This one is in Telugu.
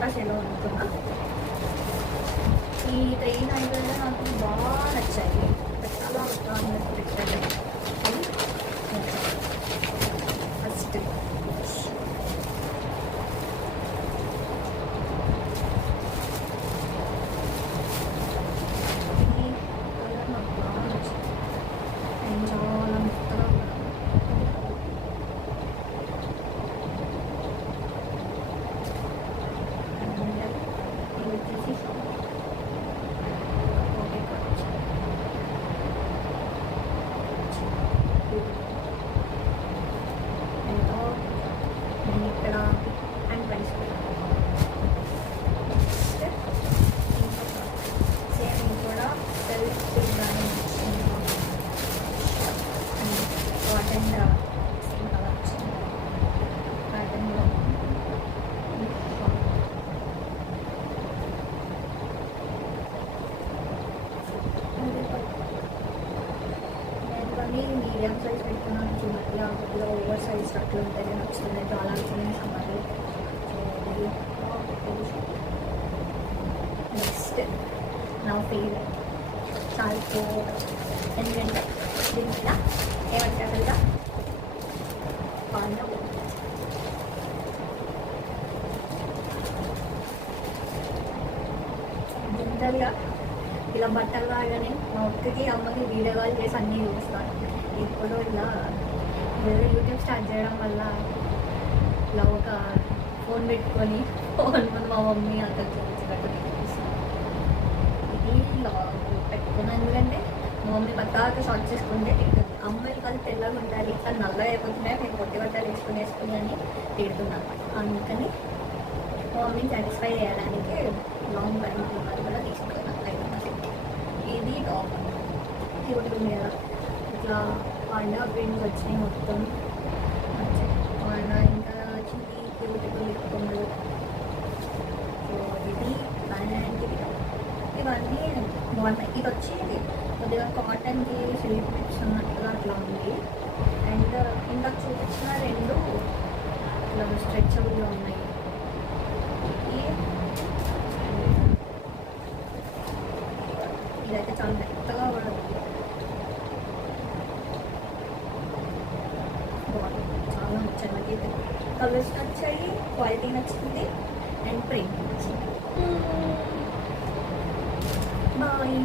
ఇంకా సెలో అనుకున్నా. ఈ 390 నాకు బాగా నచ్చాయి. చాలా అన్నట్టు పెట్టాలి. ఫస్ట్ ఇక్కడ అండ్ ప్రైస్ సేమ్ కూడా సెల్ఫ్ కానీ కాటన్ సేమ్ కలర్ వచ్చింది. కాటన్లో నేను మీడియం సైజ్ పెట్టుకున్నాను. చూడండి అందులో ఓవర్ సైజ్ అట్లా ఉంటేనే నచ్చుతుంది. చాలా అనుకునే సమ్మర్లో. నెక్స్ట్ నా ఫేవరెట్ చాల్కో. ఎందుకంటే దీని మీద ఏమంటారు కదా పాండా జనరల్గా ఇలా బట్టలు రాగానే మా ఒక్కకి అమ్మకి వీడియో కాల్ చేసి అన్నీ చూపిస్తాను. ఇప్పుడు ఇలా వేరే యూట్యూబ్ స్టార్ట్ చేయడం వల్ల ఇలా ఒక ఫోన్ పెట్టుకొని ఫోన్ ముందు మా మమ్మీ అక్కడ చూపించినట్టు చూపిస్తాను. ఇది పెట్టుకున్నాను ఎందుకంటే మా మమ్మీ పత్తాక షార్ట్ చేసుకుంటే తింటుంది. అమ్మాయిలు కాదు తెల్లగా ఉండాలి, ఇట్లా నల్లగా అయిపోతున్నాయి, నేను పొట్టి బట్టలు వేసుకుని అని తిడుతున్నాను. అందుకని మా మమ్మీని సాటిస్ఫై చేయడానికి లాంగ్ టైం కూడా తీసుకున్నాను. ఇది టాప్ క్యూట్ మీద ఇట్లా పాండా ప్రింట్స్ వచ్చినాయి మొత్తం వచ్చాయి. పాండా ఇంకా చిన్ని క్యూట్ కొనుక్కుండు. సో ఇది ప్యాంట్ ఇవన్నీ బాగున్నాయి. ఇది వచ్చి కొద్దిగా కాటన్కి సిల్క్ మిక్స్ ఉన్నట్టుగా అట్లా ఉంది. అండ్ ఇందాక చూపించిన రెండు ఇట్లా స్ట్రెచబుల్గా ఉన్నాయి. ఇదైతే చాలా మెత్తగా కూడా బాగుంది. చాలా నచ్చాయి నాకైతే. కలర్స్ నచ్చాయి, క్వాలిటీ నచ్చింది అండ్ ప్రింట్ నచ్చింది. బాయ్.